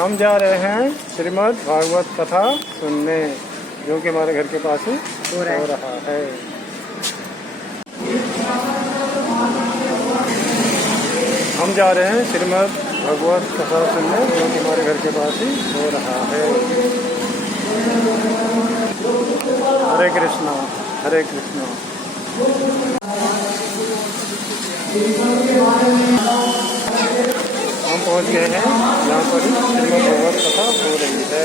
हम जा रहे हैं श्रीमद् भागवत कथा सुनने, जो कि हमारे घर के पास ही हो रहा है। हम जा रहे हैं श्रीमद् भागवत कथा सुनने, जो कि हमारे घर के पास ही हो रहा है। हरे कृष्णा हरे कृष्णा। हम पहुंच गए हैं यहाँ पर श्रीमद् भागवत कथा हो रही है।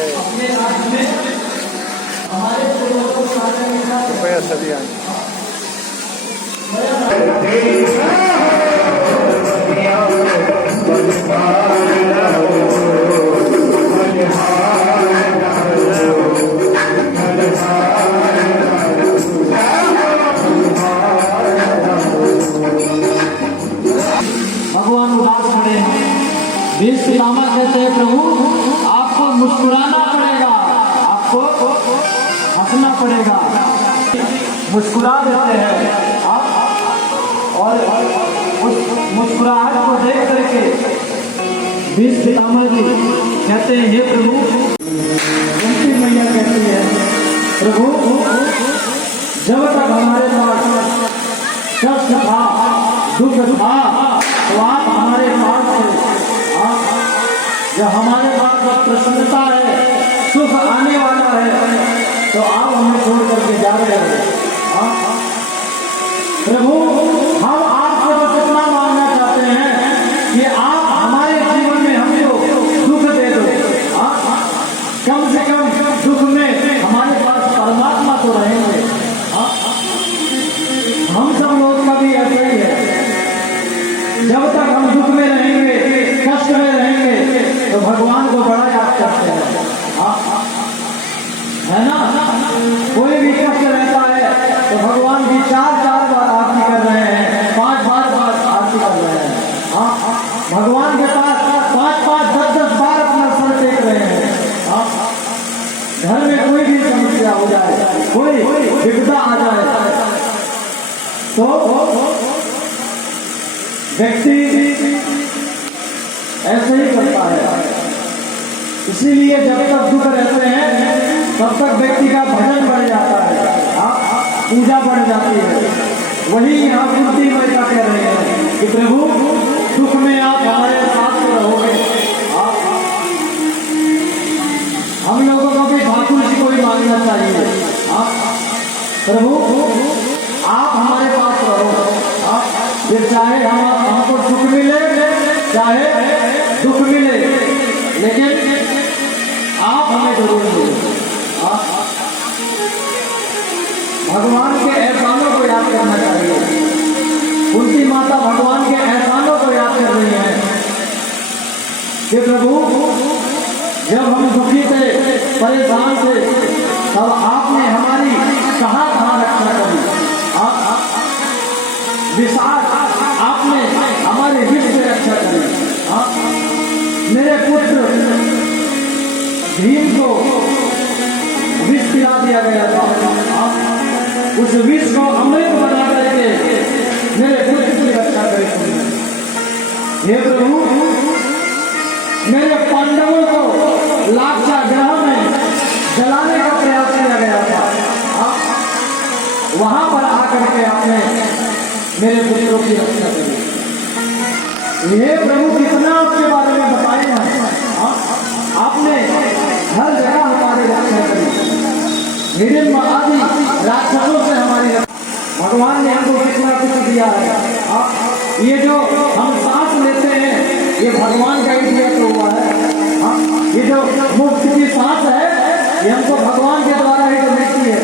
कृपया सभी आए। भगवान उदास खड़े हैं। भीष्म पितामह कहते हैं, प्रभु आपको मुस्कुराना पड़ेगा, आपको हंसना पड़ेगा। मुस्कुरा देते हैं आप, और उस मुस्कुराहट को देख करके भीष्म पितामह जी कहते हैं, हे प्रभु। कुंती मैया कहती है, प्रभु जब तक हमारे पास कष्ट था, दुख था, तो आप हमारे पास थे। जब हमारे पास जब प्रसन्नता है, सुख आने वाला है, तो आप हमें छोड़ करके जा रहे हैं। प्रभु हम आपसे बस इतना मांगना चाहते हैं कि आप हमारे जीवन में हमको दुख दे दो। कम से कम दुख में हमारे पास परमात्मा तो रहेंगे। हम सब लोग का भी ऐसा ही है। जब तक हम दुख में रहेंगे, कष्ट में रहेंगे, तो भगवान को बड़ा याद करते हैं, है ना। कोई भी कष्ट रहता है तो भगवान की 4-4 बार आरती कर रहे हैं, 5 बार आरती कर रहे हैं। भगवान के पास 5-5, 10-10 बार अपना सर टेक रहे हैं। घर में कोई भी समस्या हो जाए, कोई विपदा आ जाए, तो व्यक्ति ऐसे ही करता है। इसीलिए जब तक दुख रहते हैं, तब तक व्यक्ति का भजन बढ़ जाता है, पूजा बढ़ जाती है। वही यहाँ कुंती मैया कह रहे हैं कि प्रभु दुख में आप हमारे साथ रहोगे। हम लोगों को भी ठाकुर जी को ही मांगना चाहिए, प्रभु आप हमारे पास रहो। फिर चाहे हमको सुख मिले, चाहे दुख मिले, लेकिन आप हमें जरूर मिले। भगवान के एहसानों को याद करना चाहिए। कुंती माता भगवान के एहसानों को याद कर रही है कि प्रभु जब हम दुखी थे, परेशान थे, तब आपने हमारी कहाँ रक्षा करी। विशाल आपने हमारे विश्व से रक्षा करी। मेरे पुत्र भीम को विष पिला दिया गया था, उस विष को अमृत बना करके मेरे पुत्र की रक्षा करी। हे प्रभु मेरे पांडवों को लाक्षा ग्रह में जलाने का प्रयास किया गया था, वहां पर आकर के आपने मेरे पुत्रों की रक्षा करी। ये प्रभु कितना आपके बारे में बताए हैं। आपने हर जगह हमारी रक्षा करी। हिरण्य आदि राक्षसों से हमारी रक्षा, भगवान ने हमको कितना कुछ दिया है। ये जो हम सांस लेते हैं, ये भगवान का ही दिया तो हुआ है। ये जो मुफ्त की सांस है, ये हमको भगवान के द्वारा ही तो मिलती है।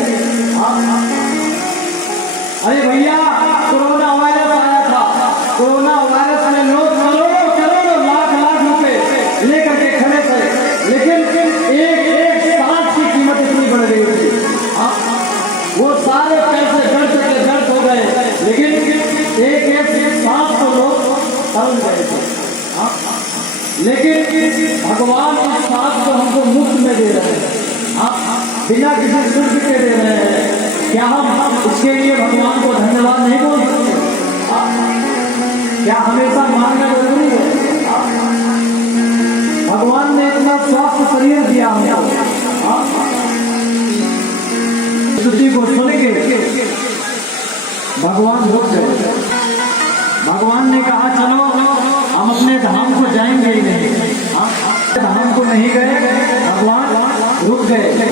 अरे भैया, कोरोना वायरस आया था, कोरोना वायरस में लोग करोड़ों लाख रुपए लेकर के खड़े थे, लेकिन एक सांस की कीमत इतनी बढ़ गई थी। वो सारे पैसे दर्द हो गए, लेकिन एक सांस तो लोग तल गए थे। लेकिन भगवान इस सांस को हमको मुफ्त में दे रहे हैं, बिना किसी शुल्क के दे रहे हैं। क्या हम इसके लिए भगवान को धन्यवाद नहीं बोल सकते? क्या हमेशा मांगना जरूरी है? भगवान ने इतना को सुन के भगवान रुक गए। भगवान ने कहा चलो हम अपने धाम को जाएंगे ही नहीं। धाम को नहीं गए, भगवान रुक गए।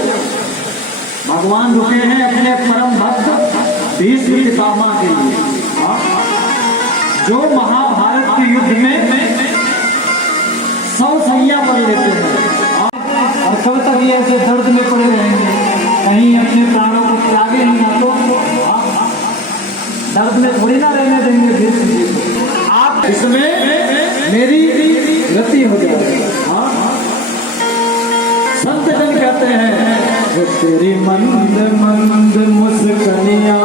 भगवान रुके हैं अपने परम भक्त भीष्म पितामह के लिए, जो महाभारत के युद्ध में 100 सैया पर लेते हैं और कब तक ये ऐसे दर्द में पड़े रहेंगे, कहीं अपने प्राणों को त्यागे ही ना तो दर्द में थोड़ी ना रहने देंगे भीष्म जी को। आप इसमें मेरी गति हो जाएगी। संत जन कहते हैं तेरी मंद मंद मुस्कनिया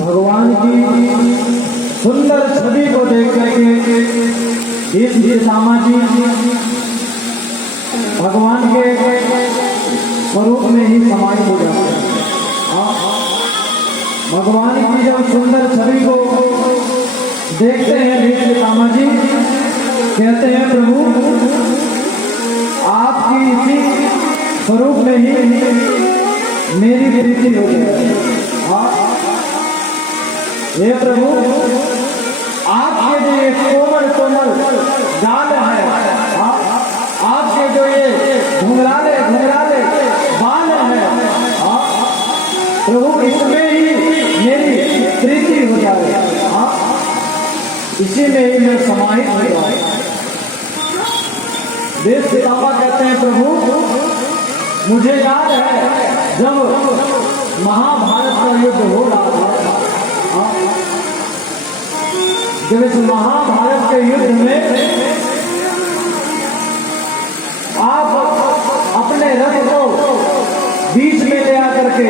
भगवान की सुंदर छवि को देख करके भीष्म पितामह जी भगवान के स्वरूप में ही समाहित हो जाते हैं। भगवान की जब सुंदर छवि को देखते हैं भीष्म पितामह जी कहते हैं प्रभु आपकी इसी स्वरूप में ही मेरी प्रीति हो जाए। हे प्रभु आपके जो ये कोमल कोमल गाल है, आपके जो ये घुंघराले घुंघराले बाल है, प्रभु इसमें ही मेरी प्रीति हो जाए, इसी में ही मैं समाहित हो जाए। भीष्म पितामह कहते हैं प्रभु मुझे याद है जब महाभारत का युद्ध हो रहा था, जब इस महाभारत के युद्ध में आप अपने रथ को बीच में ले आकर के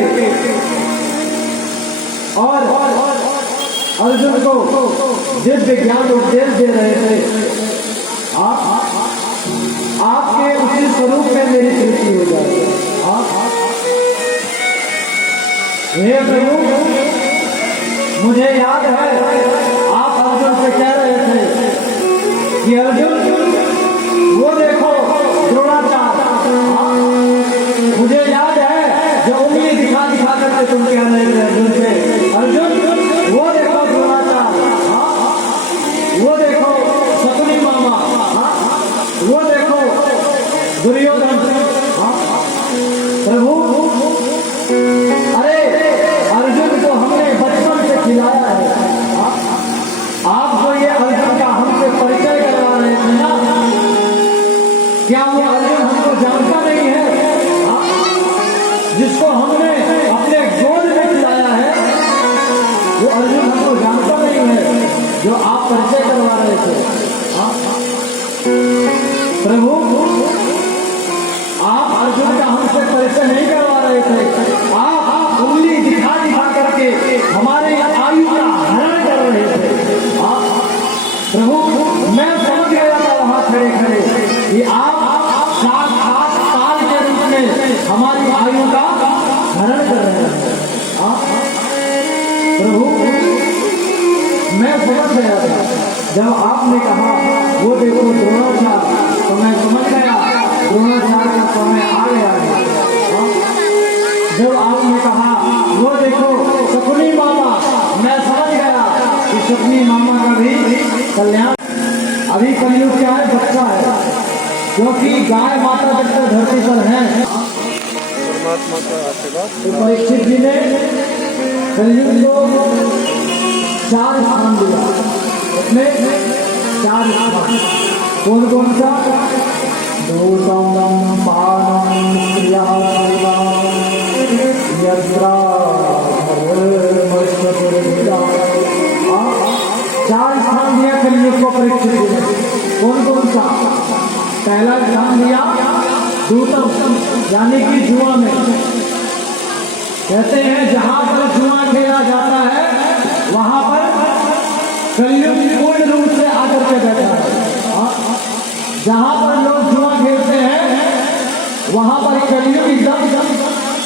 और अर्जुन को दिव्य ज्ञान उपदेश दे रहे थे, आपके उसी स्वरूप में मेरी प्रीति हो जाए। हे प्रभु, मुझे याद है आप अर्जुन से कह रहे थे कि अर्जुन वो देखो द्रोणाचार्य, मुझे याद है जो उंगली दिखा दिखा करके तुम कह रहे थे अर्जुन से, अर्जुन वो देखो द्रोणाचार्य, वो देखो शकुनी मामा, वो देखो दुर्योधन। प्रभु, अरे अर्जुन को हमने बचपन से खिलाया है, आप जो ये अर्जुन का हमसे परिचय करवा रहे थे ना, क्या वो अर्जुन हमको जानता नहीं है? जिसको हमने अपने गोद में खिलाया है वो अर्जुन हमको जानता नहीं है जो आप परिचय करवा रहे थे। प्रभु, आप अर्जुन का हमसे परिचय नहीं करवा रहे थे, आप उंगली दिखा दिखा करके हमारे आयु का हरण कर रहे थे। प्रभु, मैं समझ गया था वहां खड़े खड़े कि आप 7 साल के रूप में हमारी आयु का हरण कर रहे हैं। प्रभु, मैं समझ गया था जब आपने कहा वो देखो द्रोणाचार्य, तो मैं समझ गया द्रोणाचार्य का समय आ गया है। जब आपने कहा वो देखो शकुनी मामा, मैं समझ गया कि शकुनी मामा का भी कल्याण। अभी कलयुग क्या है, बच्चा है, क्योंकि गाय माता जब तक धरती पर है। परमात्मा का आशीर्वाद। तो परीक्षित जी ने कलयुग को 4 स्थान दिया, उसमें 4 स्थान। कौन कौन सा? दूतम पानम क्रिया 4 स्थान दिया कलयुग को परीक्षित जी ने। कौन कौन सा? पहला स्थान दिया दूतम, यानी कि जुआ में। कहते हैं जहां पर जुआ खेला जाता है वहां पर कलयुग पूर्ण रूप से आकर के बैठा है। जहां पर लोग जुआ खेलते हैं वहां पर कलयुग एकदम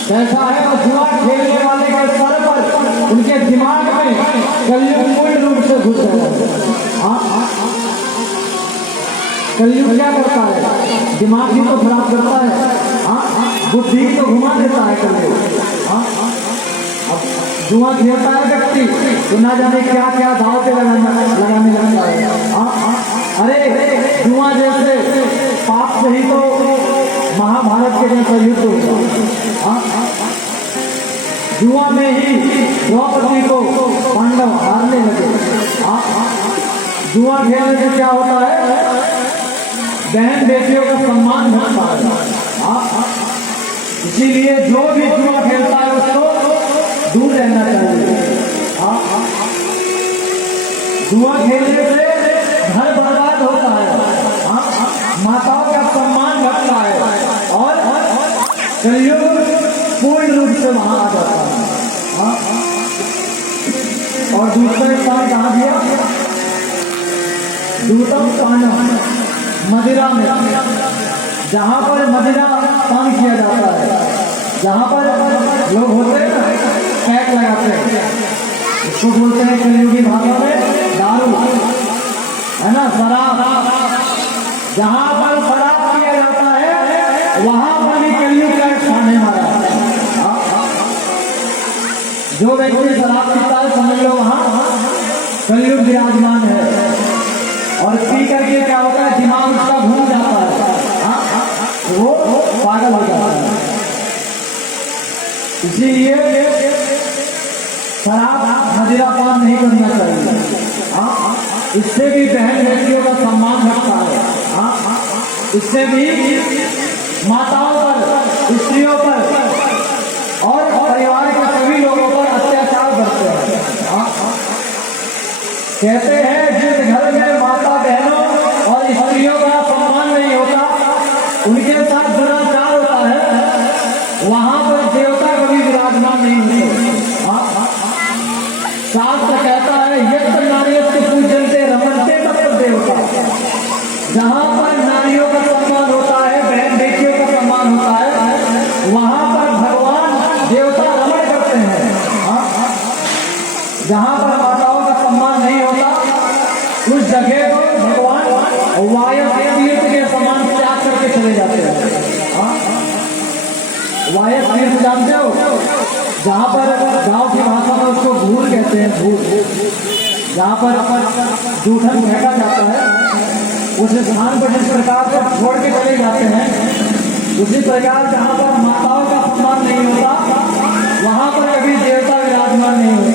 बैठा है, और जुआ खेलने वाले के सर पर, उनके दिमाग में कलयुग पूर्ण रूप से घुस जाता है। कलयुग क्या करता है? दिमाग ही तो खराब करता है, बुद्धि तो घुमा देता है कलयुग। जुआ खेलता है व्यक्ति तो ना जाने क्या क्या दाव पे लगाने लगता है। अरे जुआ जैसे पाप से ही तो महाभारत के जैसा युद्ध हुआ। जुआ में ही द्रौपदी को पांडव हारने लगे। जुआ खेलने से क्या होता है? बहन बेटियों का सम्मान घटता है। इसीलिए जो भी जुआ खेलता है उसको दूर रहना चाहिए। जुआ खेलने से घर बर्बाद होता है, माताओं का सम्मान घटता है, और कलयुग पूर्ण रूप से वहां आ जाता है। और दूसरा स्थान कहाँ दिया? दूतम पानम, मदिरा में। जहां पर मदिरा पान किया जाता है, जहां पर लोग होते हैं ना पैक लगाते हैं, इसको बोलते हैं कलयुगी भाषा में दारू, है ना, शराब। जहां पर शराब किया जाता है वहां पर भी कलयुग का स्थान है हमारा। जो व्यक्ति शराब पीता है समझ लो वहां कलयुग विराजमान है। और पी करके क्या होता है? दिमाग उसका घूम जाता है, वो पागल हो जाता है। इसीलिए शराब मदिरा पान नहीं करना चाहिए। इससे भी बहन बेटियों का सम्मान घटता है। इससे भी माताओं पर, स्त्रियों पर और परिवार के सभी लोगों पर अत्याचार बढ़ते हैं। कहते हैं जिस घर में माता बहनों और स्त्रियों का सम्मान नहीं होता, उनके साथ दुराचार होता है, वहां पर देवता कभी विराजमान नहीं होते। शास्त्र कहता है जहाँ पर माताओं का सम्मान नहीं होता उस जगह को भगवान वायस तीर्थ के समान त्याग करके चले जाते हैं। वायस तीर्थ जानते हो, जहाँ पर गांव की भाषा में उसको भूर कहते हैं, भूर, जहाँ पर जूठन फेंका जाता है उस स्थान पर जिस प्रकार से छोड़ के चले जाते हैं, उसी प्रकार जहाँ पर माताओं का सम्मान नहीं होता वहां पर कभी देवता विराजमान नहीं होते।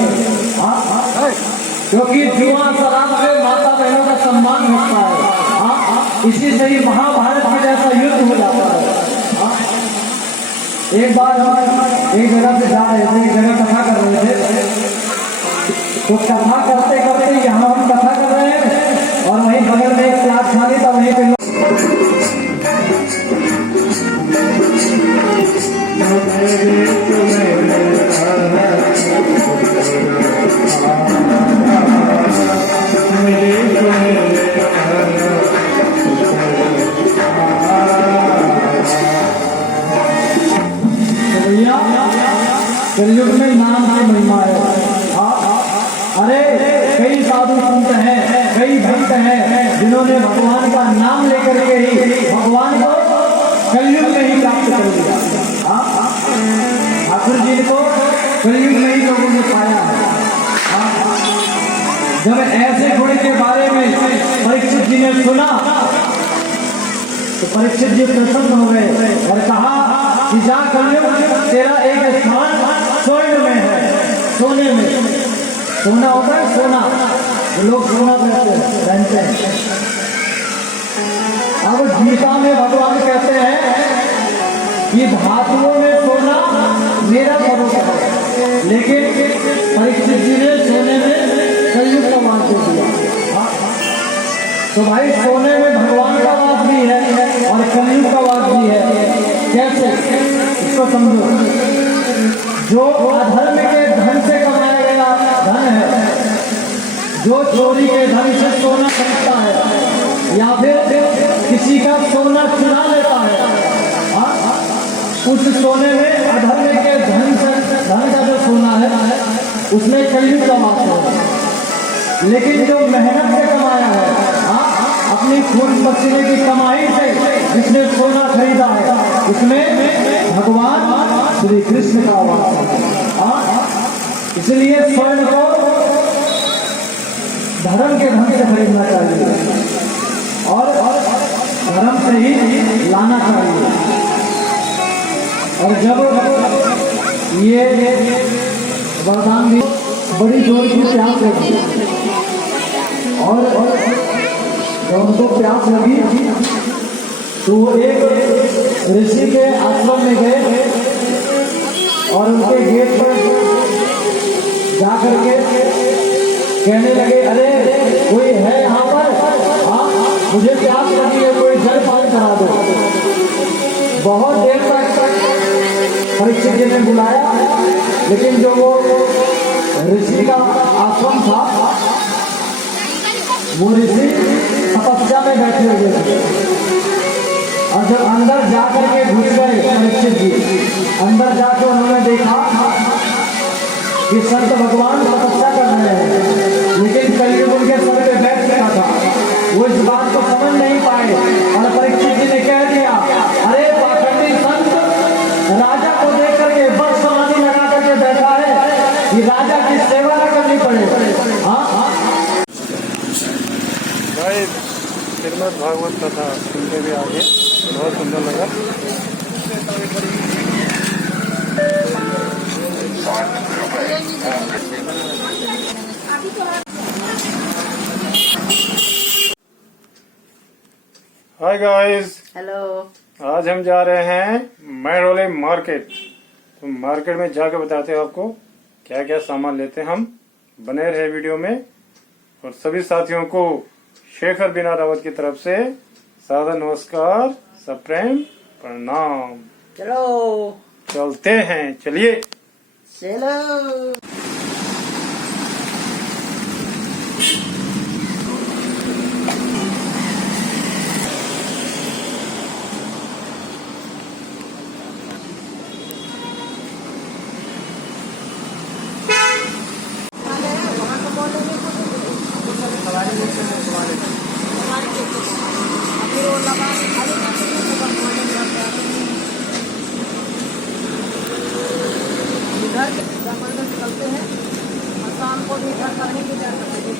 क्योंकि जुआ शराब से माता बहनों का सम्मान होता है। इसी से ही महाभारत के जैसा युद्ध हो जाता है। एक बार हम एक जगह से जा रहे थे, एक जगह कथा कर रहे थे, तो कथा करते करते यहाँ हम कथा कर रहे हैं और वहीं बगल में एक क्लास खाली था, वहीं पे कलयुग में नाम की महिमा है। अरे कई साधु संत हैं, कई भक्त हैं जिन्होंने भगवान का नाम लेकर के ही भगवान को कलयुग में ही प्राप्त कर लिया। ठाकुर जी को कलयुग में ही लोगों ने पाया है। जब ऐसे गुण के बारे में परीक्षित जी ने सुना तो परीक्षित जी प्रसन्न हो गए और कहा कि जा कलयुग तेरा एक स्थान स्वर्ण में है, सोने में। सोना होता है, सोना जो लोग सोना पहनते हैं। अब गीता में भगवान कहते हैं कि धातुओं में सोना मेरा स्वरूप है, लेकिन परीक्षित जी ने सोने में कलयुग का वास दे दिया। तो भाई सोने में भगवान का वास भी है और कलयुग का वास भी है। कैसे, इसको समझो। जो अधर्म के धन से कमाया गया धन है, जो चोरी के धन से सोना खरीदता है या फिर किसी का सोना चुरा लेता है, उस सोने में अधर्म के धन का जो सोना है उसमें कलयुग का वास है। लेकिन जो मेहनत से कमाया है, अपनी खून पसीने की कमाई से जिसने सोना खरीदा है, उसमें भगवान श्री कृष्ण का वास है। इसलिए स्वर्ण को धर्म के धन से खरीदना चाहिए और धर्म से ही लाना चाहिए। और जब ये वरदान भी बड़ी जोर की प्यास लगी और जब उनको प्यास लगी तो एक ऋषि के आश्रम में गए और उनके गेट पर जाकर के कहने लगे, अरे कोई है यहाँ पर? मुझे प्यास लगी है, कोई जल पान करा दो। बहुत देर तक परीक्षित जी ने बुलाया, लेकिन जो वो ऋषि का आश्रम था वो ऋषि तपस्या में बैठे हुए थे। और जब अंदर जाकर के घुस गए परीक्षित जी, अंदर जाकर उन्होंने देखा कि संत भगवान तपस्या कर रहे हैं, लेकिन कलयुग उनके सर पे बैठ चुका था। वो इस बात को समझ नहीं पाए और परीक्षित जी ने कह दिया, अरे पाखंडी संत राजा को देख करके बस समाधि लगा करके बैठा है कि राजा की सेवा न करनी पड़े। भाई श्रीमद् भागवत कथा सुनते भी आगे, बहुत सुंदर लगा। Hi guys, hello. आज हम जा रहे हैं महरौली मार्केट। तो मार्केट में जाकर बताते हैं आपको क्या क्या सामान लेते हैं हम। बने रहे वीडियो में। और सभी साथियों को शेखर बिना रावत की तरफ से सादर नमस्कार, सप्रेम प्रणाम। चलो चलते हैं, चलिए चलो। समय में निकलते हैं और शाम को भी घर पढ़ने के जा सकते हैं,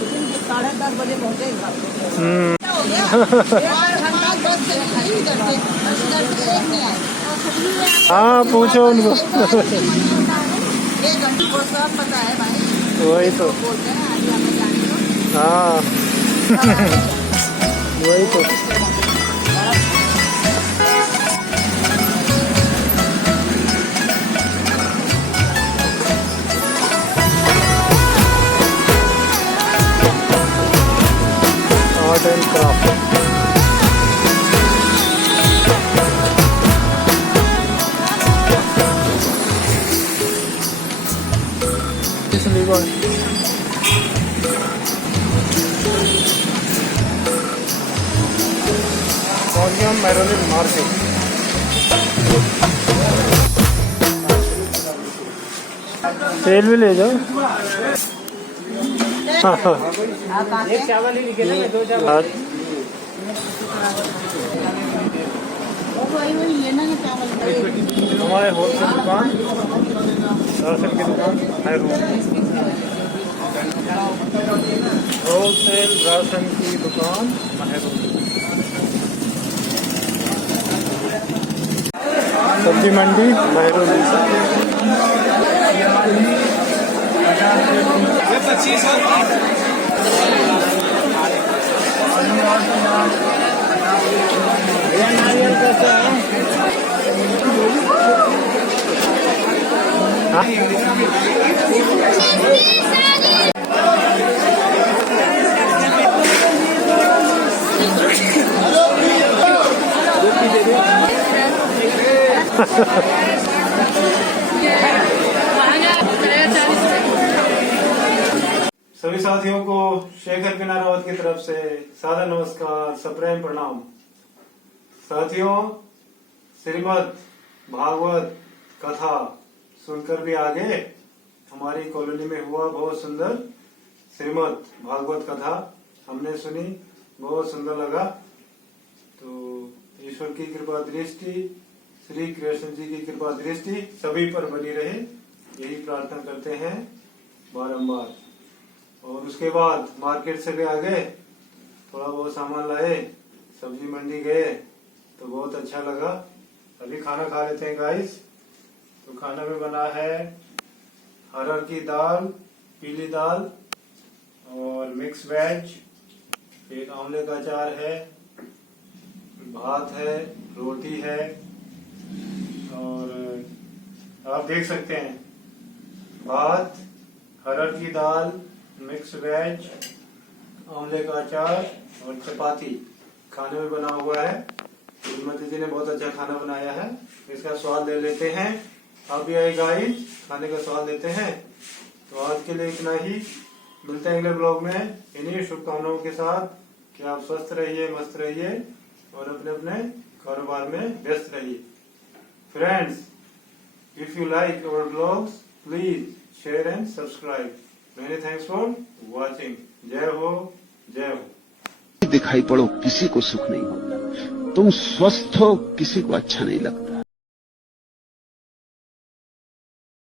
लेकिन 10:30 बजे पहुँचे घर। हो गया 1 घंटा 10 से नहीं करते, एक नहीं आए। हाँ पूछो उनको। 1 घंटे को सब पता है भाई, वही तो बोलते हैं आज हमें जाने को। हाँ वही तो। Art and craft Mehrauli market. तेल भी ले जाओ। एक चावल ही निकले ना, 2 चावल। वही लेना है चावल। हमारे होलसेल दुकान, राशन की दुकान है, होलसेल राशन की दुकान महरोली। सब्जी मंडी महरोली। सभी साथियों को शेखर बिना रावत की तरफ से सादर नमस्कार, सप्रेम प्रणाम। साथियों, श्रीमद् भागवत कथा सुनकर भी आगे हमारी कॉलोनी में हुआ बहुत सुंदर श्रीमद् भागवत कथा हमने सुनी, बहुत सुंदर लगा। तो ईश्वर की कृपा दृष्टि, श्री कृष्ण जी की कृपा दृष्टि सभी पर बनी रहे, यही प्रार्थना करते हैं बारंबार। और उसके बाद मार्केट से भी आ गए, थोड़ा बहुत सामान लाए, सब्जी मंडी गए तो बहुत अच्छा लगा। अभी खाना खा लेते हैं गाइस। तो खाना में बना है अरहर की दाल, पीली दाल और मिक्स वेज, एक आंवले का अचार है, भात है, रोटी है और आप देख सकते हैं भात, अरहर की दाल, मिक्स वेज, आंवले का अचार और चपाती खाने में बना हुआ है। श्रीमती जी ने बहुत अच्छा खाना बनाया है, इसका स्वाद ले लेते हैं। आप भी आए गाइस, खाने का स्वाद लेते हैं। तो आज के लिए इतना ही, मिलते हैं अगले ब्लॉग में इन्हीं शुभकामनाओं के साथ कि आप स्वस्थ रहिए, मस्त रहिए और अपने अपने कारोबार में व्यस्त रहिए। Friends, if you like our blogs please share and subscribe. Many thanks for watching. जय हो, जय हो। दिखाई पड़ो किसी को सुख नहीं होता, तुम स्वस्थ हो किसी को अच्छा नहीं लगता।